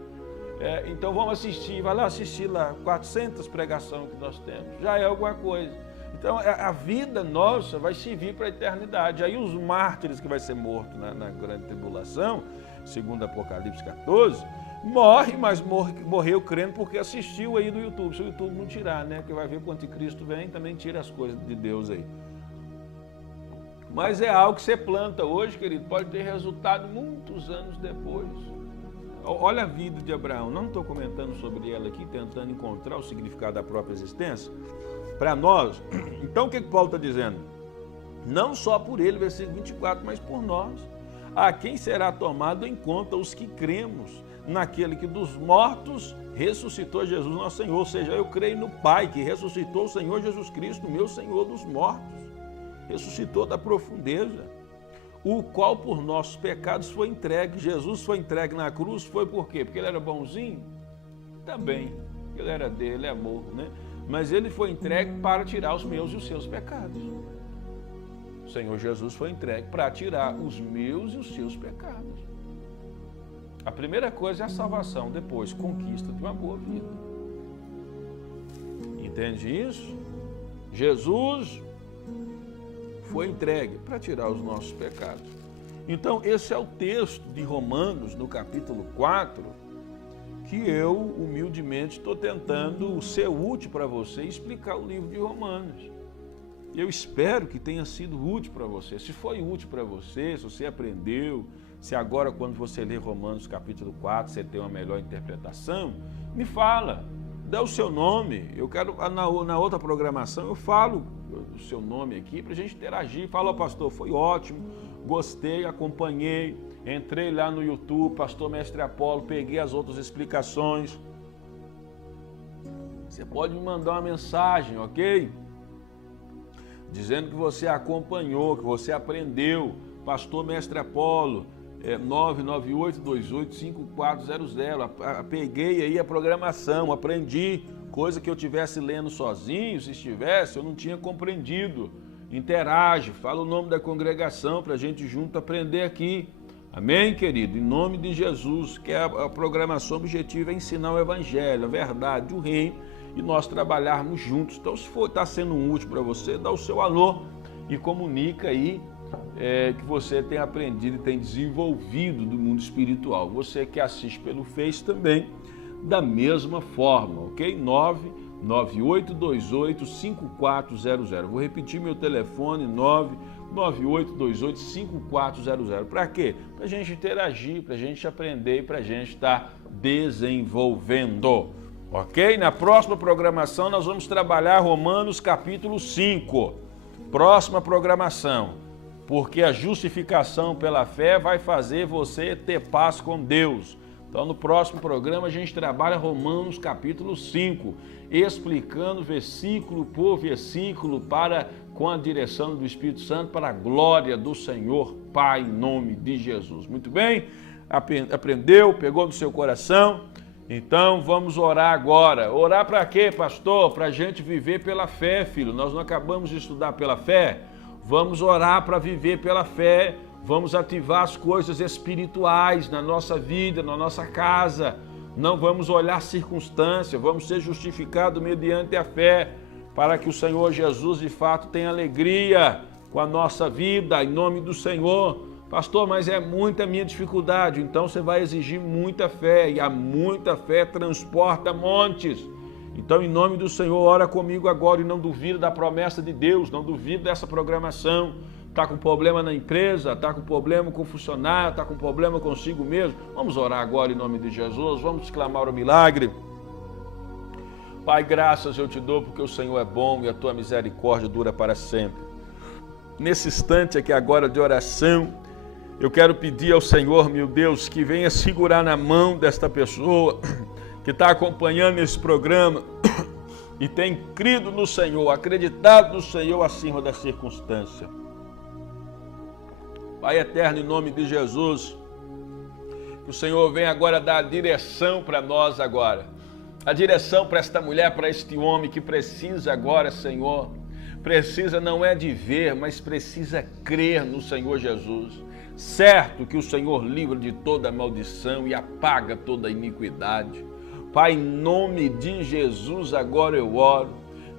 Então vamos assistir, vai lá assistir lá, 400 pregações que nós temos. Já é alguma coisa. Então a vida nossa vai servir para a eternidade. Aí os mártires que vai ser morto na grande tribulação, segundo Apocalipse 14, morre, mas morreu crendo porque assistiu aí no YouTube. Se o YouTube não tirar, né? Porque vai ver que o anticristo vem, também tira as coisas de Deus aí. Mas é algo que você planta hoje, querido, pode ter resultado muitos anos depois. Olha a vida de Abraão. Não estou comentando sobre ela aqui, tentando encontrar o significado da própria existência. Para nós, então o que Paulo está dizendo? Não só por ele, versículo 24, mas por nós. A quem será tomado em conta os que cremos naquele que dos mortos ressuscitou Jesus nosso Senhor. Ou seja, eu creio no Pai que ressuscitou o Senhor Jesus Cristo, meu Senhor dos mortos. Ressuscitou da profundeza, o qual por nossos pecados foi entregue. Jesus foi entregue na cruz, foi por quê? Porque ele era bonzinho? Também, ele era dele, é amor, né? Mas ele foi entregue para tirar os meus e os seus pecados. O Senhor Jesus foi entregue para tirar os meus e os seus pecados. A primeira coisa é a salvação, depois conquista de uma boa vida. Entende isso? Jesus foi entregue para tirar os nossos pecados. Então, esse é o texto de Romanos, no capítulo 4, que eu, humildemente, estou tentando ser útil para você e explicar o livro de Romanos. Eu espero que tenha sido útil para você. Se foi útil para você, se você aprendeu, se agora, quando você lê Romanos capítulo 4, você tem uma melhor interpretação, me fala, dá o seu nome. Eu quero, na outra programação, eu falo o seu nome aqui para a gente interagir. Fala, pastor, foi ótimo, gostei, acompanhei. Entrei lá no YouTube, pastor Mestre Apolo, peguei as outras explicações. Você pode me mandar uma mensagem, ok? Dizendo que você acompanhou, que você aprendeu. Pastor Mestre Apolo, 998285400. Peguei aí a programação, aprendi. Coisa que eu estivesse lendo sozinho, se estivesse, eu não tinha compreendido. Interage, fala o nome da congregação para a gente junto aprender aqui. Amém, querido? Em nome de Jesus, que a programação objetiva é ensinar o Evangelho, a verdade, o reino, e nós trabalharmos juntos. Então, se for estar sendo útil para você, dá o seu alô e comunica aí que você tem aprendido e tem desenvolvido do mundo espiritual. Você que assiste pelo Face também, da mesma forma, ok? 998285400. Vou repetir meu telefone, 998285400. Para quê? Para a gente interagir, para a gente aprender e para a gente estar desenvolvendo. Ok? Na próxima programação nós vamos trabalhar Romanos capítulo 5. Próxima programação. Porque a justificação pela fé vai fazer você ter paz com Deus. Então no próximo programa a gente trabalha Romanos capítulo 5, explicando versículo por versículo com a direção do Espírito Santo para a glória do Senhor Pai, em nome de Jesus. Muito bem? Aprendeu? Pegou no seu coração? Então vamos orar agora. Orar para quê, pastor? Para a gente viver pela fé, filho. Nós não acabamos de estudar pela fé? Vamos orar para viver pela fé. Vamos ativar as coisas espirituais na nossa vida, na nossa casa. Não vamos olhar circunstância, vamos ser justificados mediante a fé, para que o Senhor Jesus de fato tenha alegria com a nossa vida, em nome do Senhor. Pastor, mas é muita minha dificuldade, então você vai exigir muita fé, e a muita fé transporta montes. Então, em nome do Senhor, ora comigo agora e não duvida da promessa de Deus, não duvida dessa programação. Está com problema na empresa, está com problema com o funcionário, está com problema consigo mesmo. Vamos orar agora em nome de Jesus, vamos clamar o milagre. Pai, graças eu te dou porque o Senhor é bom e a tua misericórdia dura para sempre. Nesse instante aqui agora de oração, eu quero pedir ao Senhor, meu Deus, que venha segurar na mão desta pessoa que está acompanhando esse programa e tem crido no Senhor, acreditado no Senhor acima da circunstância. Pai eterno, em nome de Jesus, que o Senhor venha agora dar a direção para nós agora, a direção para esta mulher, para este homem que precisa agora, Senhor, precisa não é de ver, mas precisa crer no Senhor Jesus. Certo que o Senhor livra de toda maldição e apaga toda iniquidade. Pai, em nome de Jesus, agora eu oro,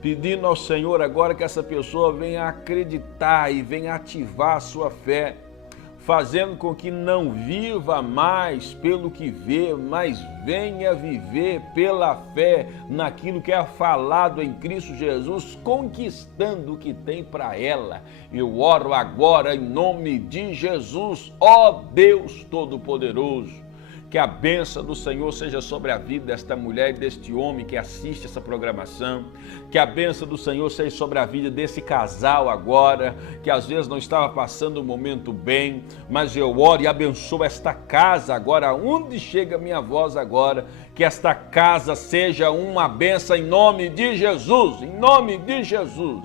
pedindo ao Senhor agora que essa pessoa venha acreditar e venha ativar a sua fé, fazendo com que não viva mais pelo que vê, mas venha viver pela fé naquilo que é falado em Cristo Jesus, conquistando o que tem para ela. Eu oro agora em nome de Jesus, ó Deus Todo-Poderoso, que a bênção do Senhor seja sobre a vida desta mulher e deste homem que assiste essa programação, que a bênção do Senhor seja sobre a vida desse casal agora, que às vezes não estava passando um momento bem, mas eu oro e abençoo esta casa agora, onde chega a minha voz agora, que esta casa seja uma bênção em nome de Jesus, em nome de Jesus.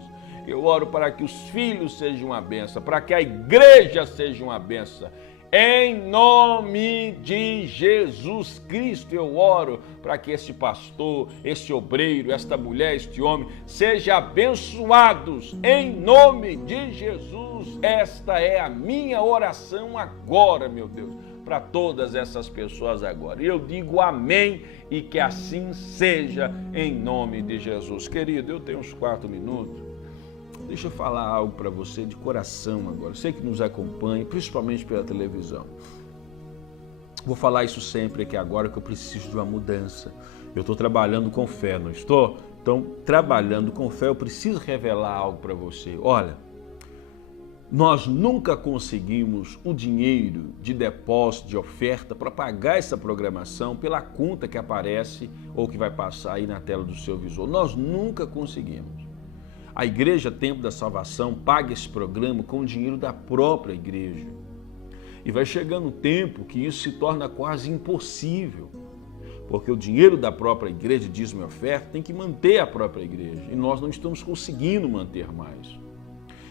Eu oro para que os filhos sejam uma bênção, para que a igreja seja uma bênção. Em nome de Jesus Cristo eu oro para que esse pastor, esse obreiro, esta mulher, este homem sejam abençoados em nome de Jesus. Esta é a minha oração agora, meu Deus, para todas essas pessoas agora. Eu digo amém e que assim seja em nome de Jesus. Querido, eu tenho uns 4 minutos. Deixa eu falar algo para você de coração agora. Você que nos acompanha, principalmente pela televisão. Vou falar isso sempre aqui agora, que eu preciso de uma mudança. Eu estou trabalhando com fé, não estou? Então, trabalhando com fé, eu preciso revelar algo para você. Olha, nós nunca conseguimos o dinheiro de depósito, de oferta, para pagar essa programação pela conta que aparece ou que vai passar aí na tela do seu visor. Nós nunca conseguimos. A Igreja Tempo da Salvação paga esse programa com o dinheiro da própria igreja. E vai chegando um tempo que isso se torna quase impossível, porque o dinheiro da própria igreja, dízimo e oferta, tem que manter a própria igreja, e nós não estamos conseguindo manter mais.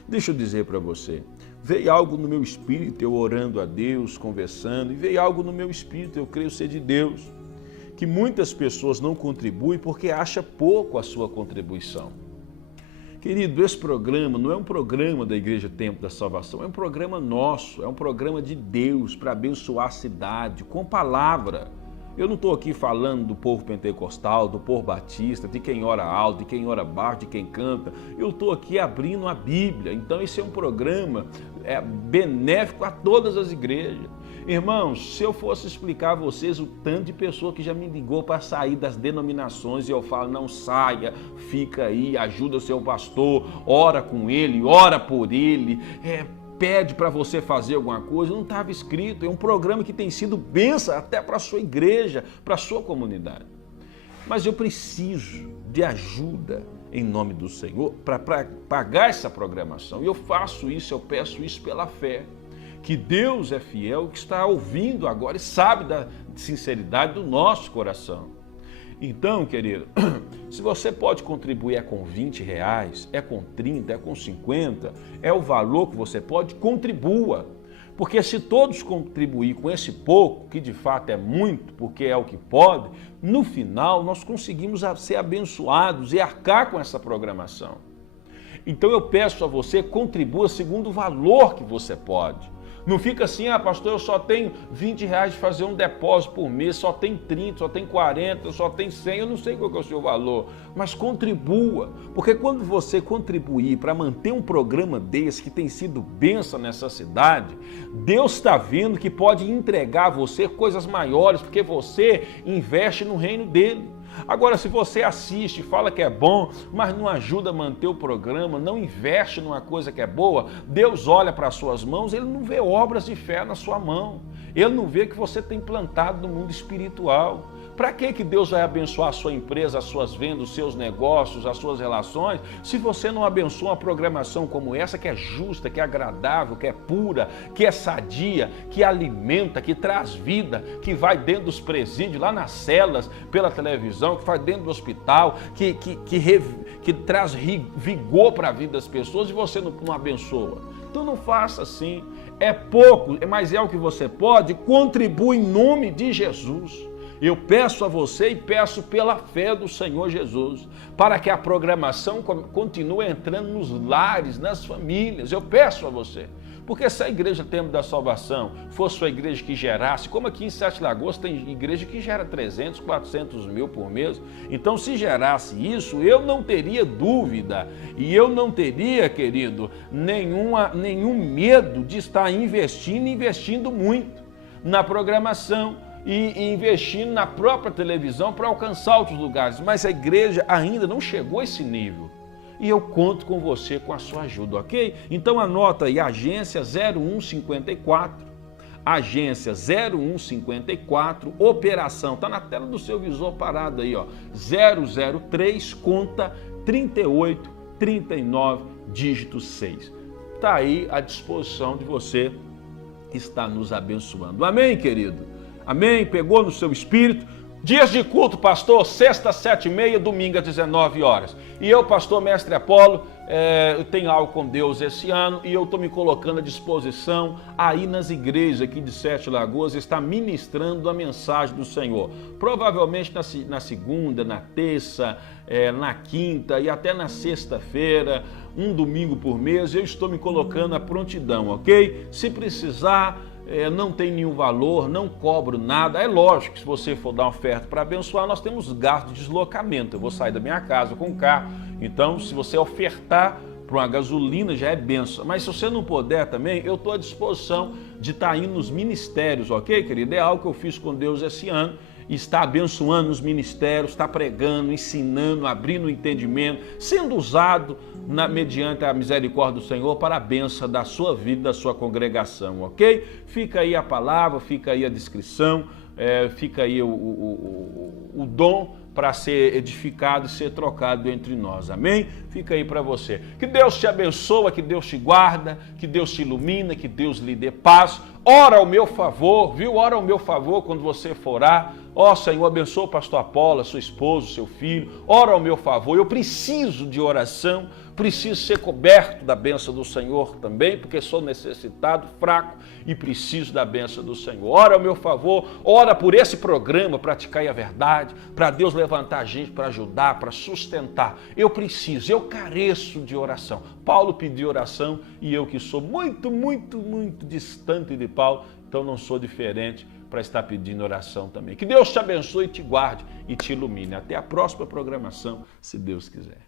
Deixa eu dizer para você, veio algo no meu espírito, eu orando a Deus, conversando, e veio algo no meu espírito, eu creio ser de Deus, que muitas pessoas não contribuem porque acham pouco a sua contribuição. Querido, esse programa não é um programa da Igreja Tempo da Salvação, é um programa nosso, é um programa de Deus para abençoar a cidade com palavra. Eu não estou aqui falando do povo pentecostal, do povo batista, de quem ora alto, de quem ora baixo, de quem canta. Eu estou aqui abrindo a Bíblia. Então esse é um programa benéfico a todas as igrejas. Irmãos, se eu fosse explicar a vocês o tanto de pessoa que já me ligou para sair das denominações e eu falo, não saia, fica aí, ajuda o seu pastor, ora com ele, ora por ele, pede para você fazer alguma coisa, não estava escrito. É um programa que tem sido bênção até para a sua igreja, para a sua comunidade. Mas eu preciso de ajuda em nome do Senhor para pagar essa programação. E eu faço isso, eu peço isso pela fé. Que Deus é fiel, que está ouvindo agora e sabe da sinceridade do nosso coração. Então, querido, se você pode contribuir com R$20, com 30, com 50, é o valor que você pode, contribua. Porque se todos contribuir com esse pouco, que de fato é muito, porque é o que pode, no final nós conseguimos ser abençoados e arcar com essa programação. Então eu peço a você, contribua segundo o valor que você pode. Não fica assim, ah, pastor, eu só tenho R$20 de fazer um depósito por mês, só tem 30, só tem 40, só tem 100, eu não sei qual que é o seu valor, mas contribua, porque quando você contribuir para manter um programa desse que tem sido bênção nessa cidade, Deus está vendo que pode entregar a você coisas maiores, porque você investe no reino dele. Agora, se você assiste, fala que é bom, mas não ajuda a manter o programa, não investe numa coisa que é boa, Deus olha para as suas mãos, Ele não vê obras de fé na sua mão. Ele não vê que você tem plantado no mundo espiritual. Para que Deus vai abençoar a sua empresa, as suas vendas, os seus negócios, as suas relações, se você não abençoa uma programação como essa, que é justa, que é agradável, que é pura, que é sadia, que alimenta, que traz vida, que vai dentro dos presídios, lá nas celas, pela televisão, que vai dentro do hospital, que traz vigor para a vida das pessoas, e você não abençoa? Então não faça assim. É pouco, mas é o que você pode, contribui em nome de Jesus. Eu peço a você e peço pela fé do Senhor Jesus, para que a programação continue entrando nos lares, nas famílias. Eu peço a você, porque se a Igreja Templo da Salvação fosse uma igreja que gerasse, como aqui em Sete Lagoas tem igreja que gera 300, 400 mil por mês, então se gerasse isso, eu não teria dúvida e eu não teria, querido, nenhum medo de estar investindo muito na programação, e investindo na própria televisão para alcançar outros lugares. Mas a igreja ainda não chegou a esse nível. E eu conto com você, com a sua ajuda, ok? Então anota aí, agência 0154, agência 0154, operação, está na tela do seu visor parado aí, ó, 003, conta 3839, dígito 6. Está aí à disposição de você que está nos abençoando. Amém, querido? Amém? Pegou no seu espírito? Dias de culto, pastor, sexta, 7h30, domingo às 19 horas. E eu, pastor Mestre Apolo, eu tenho algo com Deus esse ano e eu estou me colocando à disposição aí nas igrejas aqui de Sete Lagoas, está ministrando a mensagem do Senhor. Provavelmente na segunda, na terça, na quinta e até na sexta-feira, um domingo por mês, eu estou me colocando à prontidão, ok? Se precisar, não tem nenhum valor, não cobro nada. É lógico que se você for dar uma oferta para abençoar, nós temos gasto de deslocamento. Eu vou sair da minha casa com o carro. Então, se você ofertar para uma gasolina, já é benção. Mas se você não puder também, eu estou à disposição de estar indo nos ministérios, ok, querido? É algo que eu fiz com Deus esse ano. Está abençoando os ministérios, está pregando, ensinando, abrindo o entendimento, sendo usado mediante a misericórdia do Senhor para a bênção da sua vida, da sua congregação, ok? Fica aí a palavra, fica aí a descrição, fica aí o dom para ser edificado e ser trocado entre nós, amém? Fica aí para você. Que Deus te abençoa, que Deus te guarda, que Deus te ilumina, que Deus lhe dê paz. Ora ao meu favor, viu? Ora ao meu favor quando você for orar. Ó Senhor, abençoa o pastor Apolo, sua esposa, seu filho. Ora ao meu favor, eu preciso de oração, preciso ser coberto da bênção do Senhor também, porque sou necessitado, fraco e preciso da bênção do Senhor. Ora ao meu favor, ora por esse programa, Praticar a Verdade, para Deus levantar a gente para ajudar, para sustentar. Eu preciso, eu careço de oração. Paulo pediu oração e eu que sou muito, muito, muito distante de Paulo, então não sou diferente para estar pedindo oração também. Que Deus te abençoe, te guarde e te ilumine. Até a próxima programação, se Deus quiser.